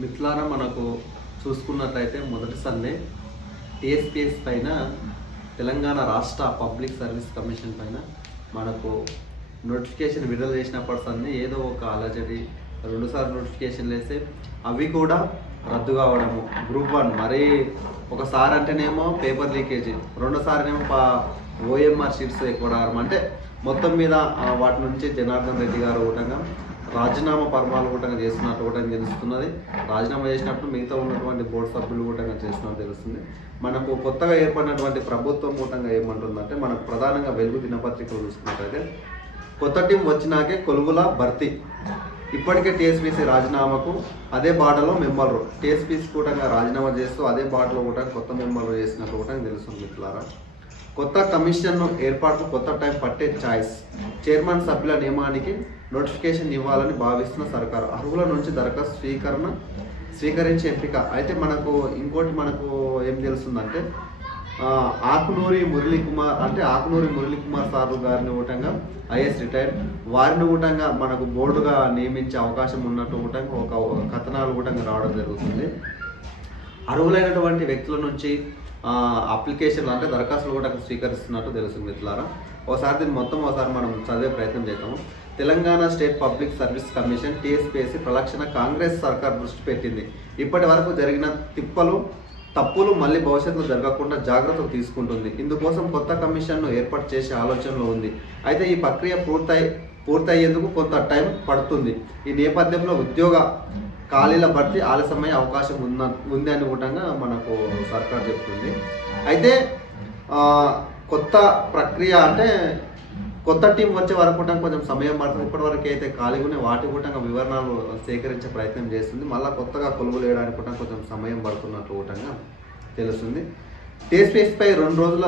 మిత్లారా మనకు చూసుకున్నట్లయితే మొదటి సందే టీఎస్పీఎస్ పైన తెలంగాణ రాష్ట్ర పబ్లిక్ సర్వీస్ కమిషన్ పైన మనకు నోటిఫికేషన్ విడుదల చేసినప్పటి సందే ఏదో ఒక అలజడి రెండుసార్లు నోటిఫికేషన్ వేస్తే అవి కూడా రద్దు కావడము. Group one. మరీ ఒకసారి అంటేనేమో పేపర్ లీకేజీ రెండోసారినేమో పా ఓఎంఆర్ షీట్స్ ఎక్కువ రావడం. అంటే మొత్తం మీద వాటి నుంచి జనార్దన్ రెడ్డి గారు కూటంగా రాజీనామా పర్వాలు కూడా చేస్తున్నట్టు కూడా తెలుస్తున్నది. రాజీనామా చేసినప్పుడు మిగతా ఉన్నటువంటి బోర్డు సభ్యులు కూడా చేస్తున్నట్టు తెలుస్తుంది. మనకు కొత్తగా ఏర్పడినటువంటి ప్రభుత్వం కూటంగా ఏమంటుందంటే మనకు ప్రధానంగా వెలుగు దినపత్రికలు చూసుకున్నట్టయితే కొత్త టీం వచ్చినాకే కొలువుల భర్తీ. ఇప్పటికే టీఎస్పీసీ రాజీనామాకు అదే బాటలో మెంబర్లు టీఎస్పీసీ కూటంగా రాజీనామా చేస్తూ అదే బాటలో కూడా కొత్త మెంబర్లు చేసినట్టు కూడా తెలుస్తుంది మిత్రులారా. కొత్త కమిషన్ను ఏర్పాటుకు కొత్త టైం పట్టే ఛాయిస్. చైర్మన్ సభ్యుల నియమానికి నోటిఫికేషన్ ఇవ్వాలని భావిస్తున్న సర్కారు. అర్హుల నుంచి దరఖాస్తు స్వీకరణ స్వీకరించే ఎంపిక. అయితే మనకు ఇంకోటి మనకు ఏం తెలుస్తుందంటే ఆకునూరి మురళీ కుమార్ అంటే ఆకునూరి మురళీ కుమార్ సార్ గారిని ఊటంగా ఐఎస్ రిటైర్డ్. వారిని ఊటంగా మనకు బోర్డుగా నియమించే అవకాశం ఉన్నట్టు ఊటంగా ఒక కథనాలు ఊటంగా రావడం జరుగుతుంది. అర్హులైనటువంటి వ్యక్తుల నుంచి అప్లికేషన్లు అంటే దరఖాస్తులు కూడా స్వీకరిస్తున్నట్టు తెలుస్తుంది మిత్రులారా. ఒకసారి దీన్ని మొత్తం ఒకసారి మనం చదివే ప్రయత్నం చేద్దాము. Telangana state public service commission TSPSC ప్రలక్షణ Congress సర్కార్ దృష్టి పెట్టింది. ఇప్పటి వరకు జరిగిన తిప్పలు తప్పులు మళ్ళీ భవిష్యత్తులో జరగకుండా జాగ్రత్తలు తీసుకుంటుంది. ఇందుకోసం కొత్త కమిషన్ను ఏర్పాటు చేసే ఆలోచనలో ఉంది. అయితే ఈ ప్రక్రియ పూర్తయి పూర్తయ్యేందుకు కొంత టైం పడుతుంది. ఈ నేపథ్యంలో ఉద్యోగ ఖాళీల భర్తీ ఆలస్యమయ్యే అవకాశం ఉన్న ఉంది అని మనకు సర్కార్ చెప్తుంది. అయితే కొత్త ప్రక్రియ అంటే కొత్త టీం వచ్చే వరకు కూడా కొంచెం సమయం పడుతుంది. ఇప్పటివరకు అయితే ఖాళీగా ఉన్నాయి. వాటి కూడా వివరణలు సేకరించే ప్రయత్నం చేస్తుంది. మళ్ళీ కొత్తగా కొలువులు వేయడానికి కూడా కొంచెం సమయం పడుతున్నట్లు కూడా తెలుస్తుంది. పై రెండు రోజుల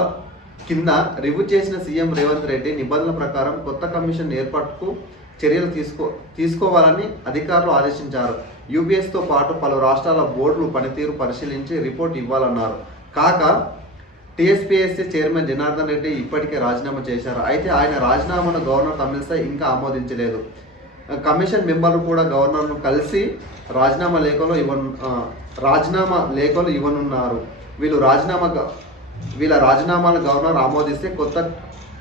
కింద రివ్యూ చేసిన సీఎం రేవంత్ రెడ్డి నిబంధనల ప్రకారం కొత్త కమిషన్ ఏర్పాటుకు చర్యలు తీసుకో తీసుకోవాలని అధికారులు ఆదేశించారు. యూపీఎస్తో పాటు పలు రాష్ట్రాల బోర్డులు పనితీరు పరిశీలించి రిపోర్ట్ ఇవ్వాలన్నారు. కాక టీఎస్పీఎస్సీ చైర్మన్ జనార్దన్ రెడ్డి ఇప్పటికే రాజీనామా చేశారు. అయితే ఆయన రాజీనామాను గవర్నర్ తమిళసై ఇంకా ఆమోదించలేదు. కమిషన్ మెంబర్లు కూడా గవర్నర్ను కలిసి రాజీనామా లేఖలో ఇవ్వను రాజీనామా లేఖలు ఇవ్వనున్నారు. వీళ్ళు రాజీనామా వీళ్ళ రాజీనామాలు గవర్నర్ ఆమోదిస్తే కొత్త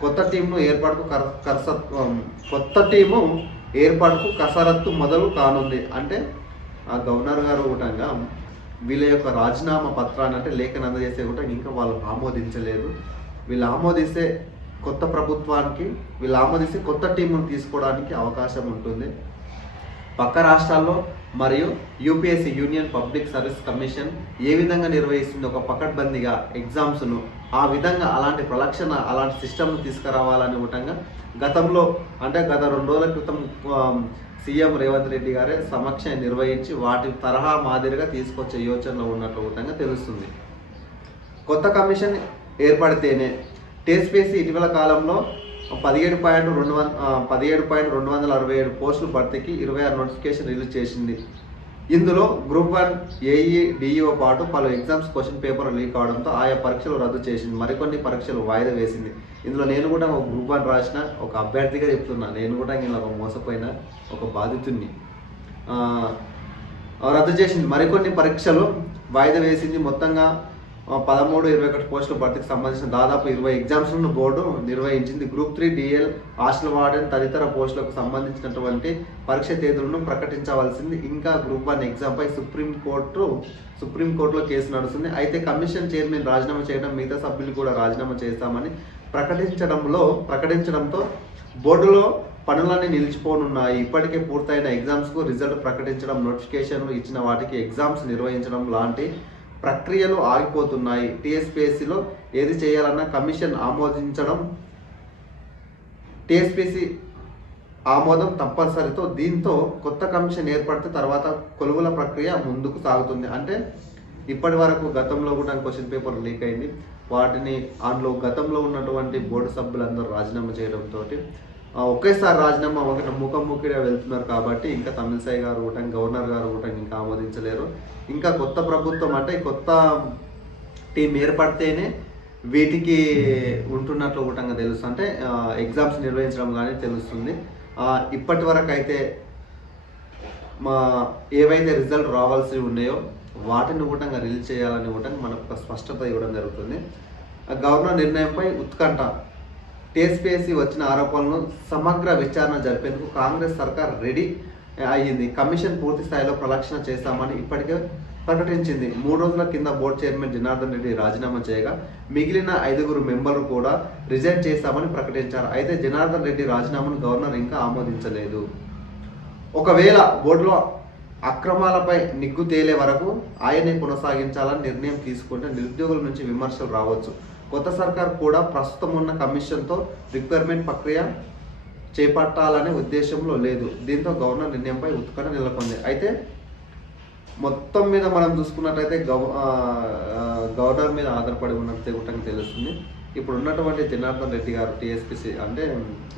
కొత్త టీంను ఏర్పాటుకు కర కరస కొత్త టీము ఏర్పాటుకు కసరత్తు మొదలు కానుంది. అంటే ఆ గవర్నర్ గారు కూడా వీళ్ళ యొక్క రాజీనామా పత్రాన్ని అంటే లేఖను అందజేసే కూడా ఇంకా వాళ్ళు ఆమోదించలేదు. వీళ్ళు ఆమోదిస్తే కొత్త ప్రభుత్వానికి వీళ్ళు ఆమోదిస్తే కొత్త టీమును తీసుకోవడానికి అవకాశం ఉంటుంది. పక్క రాష్ట్రాల్లో మరియు UPSC union public service commission ఏ విధంగా నిర్వహిస్తుంది ఒక పకడ్బందీగా ఎగ్జామ్స్ను ఆ విధంగా అలాంటి ప్రలక్షణ అలాంటి సిస్టమ్ను తీసుకురావాలని ఉండగా గతంలో అంటే గత రెండు రోజుల క్రితం సీఎం రేవంత్ రెడ్డి గారే సమక్ష నిర్వహించి వాటి తరహా మాదిరిగా తీసుకొచ్చే యోచనలో ఉన్నట్లు ఉండగా తెలుస్తుంది. కొత్త కమిషన్ ఏర్పడితేనే టీఎస్పీసీ ఇటీవల కాలంలో పదిహేడు పాయింట్ రెండు వంద పదిహేడు పాయింట్ రెండు వందల అరవై ఏడు పోస్టులు భర్తీకి ఇరవై ఆరు నోటిఫికేషన్ రిలీజ్ చేసింది. ఇందులో గ్రూప్ వన్ ఏఈ డిఈఓ పాటు పలు ఎగ్జామ్స్ క్వశ్చన్ పేపర్ లీక్ అవడంతో ఆయా పరీక్షలు రద్దు చేసింది. మరికొన్ని పరీక్షలు వాయిదా వేసింది. ఇందులో నేను కూడా ఒక గ్రూప్ వన్ రాసిన ఒక అభ్యర్థిగా చెప్తున్నా. నేను కూడా ఇలా ఒక మోసపోయిన ఒక బాధితుడిని రద్దు చేసింది. మరికొన్ని పరీక్షలు వాయిదా వేసింది. మొత్తంగా పదమూడు ఇరవై ఒకటి పోస్టుల భర్తీకి సంబంధించిన దాదాపు ఇరవై ఎగ్జామ్స్ను బోర్డు నిర్వహించింది. Group three DL hostel warden తదితర పోస్టులకు సంబంధించినటువంటి పరీక్ష తేదీలను ప్రకటించవలసింది. ఇంకా గ్రూప్ వన్ ఎగ్జామ్పై సుప్రీంకోర్టు సుప్రీంకోర్టులో కేసు నడుస్తుంది. అయితే కమిషన్ చైర్మన్ రాజీనామా చేయడం మిగతా సభ్యులు కూడా రాజీనామా చేస్తామని ప్రకటించడంలో ప్రకటించడంతో బోర్డులో పనులన్నీ నిలిచిపోనున్నాయి. ఇప్పటికే పూర్తయిన ఎగ్జామ్స్కు రిజల్ట్ ప్రకటించడం నోటిఫికేషన్లు ఇచ్చిన వాటికి ఎగ్జామ్స్ నిర్వహించడం లాంటి ప్రక్రియలు ఆగిపోతున్నాయి. టీఎస్పీఎస్సీలో ఏది చేయాలన్నా కమిషన్ ఆమోదించడం టీఎస్పీసీ ఆమోదం తప్పనిసరితో దీంతో కొత్త కమిషన్ ఏర్పడితే తర్వాత కొలువుల ప్రక్రియ ముందుకు సాగుతుంది. అంటే ఇప్పటి వరకు గతంలో కూడా క్వశ్చన్ పేపర్ లీక్ అయింది. వాటిని అందులో గతంలో ఉన్నటువంటి బోర్డు సభ్యులందరూ రాజీనామా చేయడంతో ఒకేసారి రాజీనామా ఒక ముఖముఖిగా వెళ్తున్నారు కాబట్టి ఇంకా తమిళసాయి గారు కూడా గవర్నర్ గారు కూడా ఇంకా ఆమోదించలేరు. ఇంకా కొత్త ప్రభుత్వం అంటే కొత్త టీం ఏర్పడితేనే వీటికి ఉంటున్నట్లు కూడా తెలుసు అంటే ఎగ్జామ్స్ నిర్వహించడం కానీ తెలుస్తుంది. ఇప్పటి వరకు అయితే మా ఏవైతే రిజల్ట్ రావాల్సి ఉన్నాయో వాటిని కూడా రిలీజ్ చేయాలని కూడా మనకు ఒక స్పష్టత ఇవ్వడం జరుగుతుంది. ఆ గవర్నర్ నిర్ణయంపై ఉత్కంఠ టీఎస్పీఎస్సీ వచ్చిన ఆరోపణలను సమగ్ర విచారణ జరిపేందుకు కాంగ్రెస్ సర్కార్ రెడీ అయ్యింది. కమిషన్ పూర్తి స్థాయిలో ప్రలక్షణ చేస్తామని ఇప్పటికే ప్రకటించింది. మూడు రోజుల కింద బోర్డు చైర్మన్ జనార్దన్ రెడ్డి రాజీనామా చేయగా మిగిలిన ఐదుగురు మెంబర్లు కూడా రిజైన్ చేస్తామని ప్రకటించారు. అయితే జనార్దన్ రెడ్డి రాజీనామాను గవర్నర్ ఇంకా ఆమోదించలేదు. ఒకవేళ బోర్డులో అక్రమాలపై నిగ్గు తేలే వరకు ఆయనే కొనసాగించాలని నిర్ణయం తీసుకుంటే నిరుద్యోగుల నుంచి విమర్శలు రావచ్చు. కొత్త సర్కార్ కూడా ప్రస్తుతం ఉన్న కమిషన్తో రిక్వైర్మెంట్ ప్రక్రియ చేపట్టాలనే ఉద్దేశంలో లేదు. దీంతో గవర్నర్ నిర్ణయంపై ఉత్కంఠ నెలకొంది. అయితే మొత్తం మీద మనం చూసుకున్నట్లయితే గవ గవర్నర్ మీద ఆధారపడి ఉన్నట్టు కూడా తెలుస్తుంది. ఇప్పుడు ఉన్నటువంటి జనార్దన్ రెడ్డి గారు టీఎస్పీసీ అంటే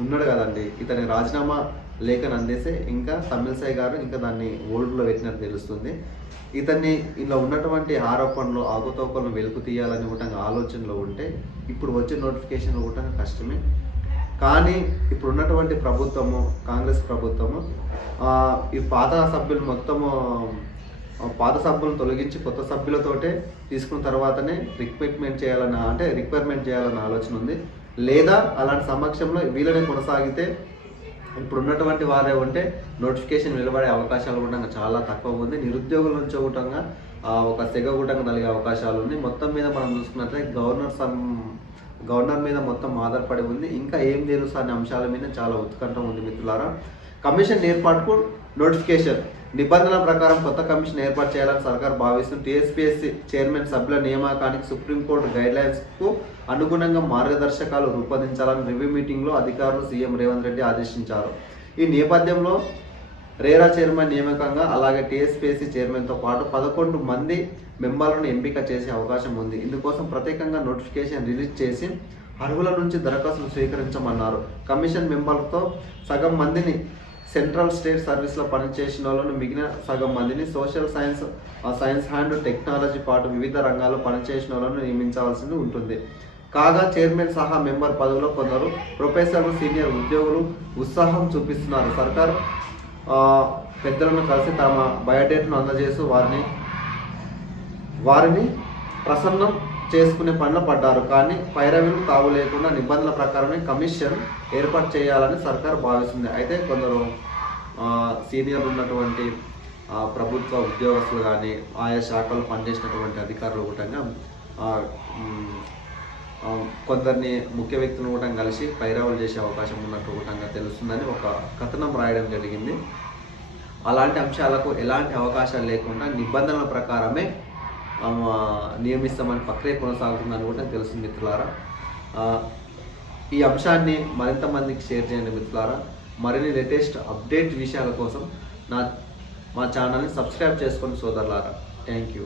ఉన్నాడు కదండి ఇతని రాజీనామా లేఖను అందేస్తే ఇంకా తమిళసాయి గారు ఇంకా దాన్ని ఓల్డ్లో పెట్టినట్టు తెలుస్తుంది. ఇతన్ని ఇలా ఉన్నటువంటి ఆరోపణలు ఆగుతోకలను వెలుకు తీయాలని కూడా ఆలోచనలో ఉంటే ఇప్పుడు వచ్చే నోటిఫికేషన్ కూడా కష్టమే. కానీ ఇప్పుడు ఉన్నటువంటి ప్రభుత్వము కాంగ్రెస్ ప్రభుత్వము ఈ పాత సభ్యులు మొత్తము పాత సభ్యులను తొలగించి కొత్త సభ్యులతోటే తీసుకున్న తర్వాతనే రిక్రూట్మెంట్ చేయాలన్న అంటే రిక్వైర్మెంట్ చేయాలన్న ఆలోచన ఉంది. లేదా అలాంటి సమక్షంలో వీళ్ళనే కొనసాగితే ఇప్పుడు ఉన్నటువంటి వారే ఉంటే నోటిఫికేషన్ వెలువడే అవకాశాలు కూడా చాలా తక్కువ ఉంది. నిరుద్యోగుల నుంచి కూడా ఒక సెగ కూడా కలిగే అవకాశాలు ఉంది మొత్తం మీద మనం చూసుకున్నట్లయితే గవర్నర్ సమ్ గవర్నర్ మీద మొత్తం ఆధారపడి ఉంది. ఇంకా ఏం తెలుసు అనే అంశాల మీద చాలా ఉత్కంఠం ఉంది మిత్రులారా. కమిషన్ ఏర్పాటుకు నోటిఫికేషన్ నిబంధనల ప్రకారం కొత్త కమిషన్ ఏర్పాటు చేయాలని సర్కార్ భావిస్తుంది. టీఎస్పీఎస్సీ చైర్మన్ సభ్యుల నియామకానికి సుప్రీంకోర్టు గైడ్లైన్స్కు అనుగుణంగా మార్గదర్శకాలు రూపొందించాలని రివ్యూ మీటింగ్లో అధికారులు సీఎం రేవంత్ రెడ్డి ఆదేశించారు. ఈ నేపథ్యంలో రేరా చైర్మన్ నియామకంగా అలాగే టీఎస్పీఎస్సీ చైర్మన్తో పాటు పదకొండు మంది మెంబర్లను ఎంపిక చేసే అవకాశం ఉంది. ఇందుకోసం ప్రత్యేకంగా నోటిఫికేషన్ రిలీజ్ చేసి అర్హుల నుంచి దరఖాస్తులు స్వీకరించమన్నారు. కమిషన్ మెంబర్లతో సగం మందిని సెంట్రల్ స్టేట్ సర్వీస్లో పనిచేసిన వాళ్ళను మిగిలిన సగం మందిని social science science and technology పాటు వివిధ రంగాల్లో పనిచేసిన వాళ్ళను నియమించవలసి ఉంటుంది. కాగా చైర్మన్ సహా మెంబర్ పదవిలో కొందరు ప్రొఫెసర్లు సీనియర్ ఉద్యోగులు ఉత్సాహం చూపిస్తున్నారు. సర్కార్ పెద్దలను కలిసి తమ బయోడేట్ను అందజేస్తూ వారిని వారిని ప్రసన్నం చేసుకునే పనిలో పడ్డారు. కానీ పైరవీలు తావు లేకుండా నిబంధనల ప్రకారమే కమిషన్ ఏర్పాటు చేయాలని సర్కార్ భావిస్తుంది. అయితే కొందరు సీనియర్లు సీనియర్ ఉన్నటువంటి ప్రభుత్వ ఉద్యోగస్తులు కానీ ఆయా శాఖలు పనిచేసినటువంటి అధికారులు కూడా కొందరిని ముఖ్య వ్యక్తులను కూడా కలిసి పైరావులు చేసే అవకాశం ఉన్నట్టు కూడా తెలుస్తుందని ఒక కథనం రాయడం జరిగింది. అలాంటి అంశాలకు ఎలాంటి అవకాశాలు లేకుండా నిబంధనల ప్రకారమే నియమిస్తామని ప్రక్రియ కొనసాగుతుందని కూడా తెలుసు మిత్రులారా. ఈ అంశాన్ని మరింత మందికి షేర్ చేయండి మిత్రులారా. మరిన్ని లేటెస్ట్ అప్డేట్ విషయాల కోసం నా మా ఛానల్ని సబ్స్క్రైబ్ చేసుకోండి సోదరులారా. Thank you.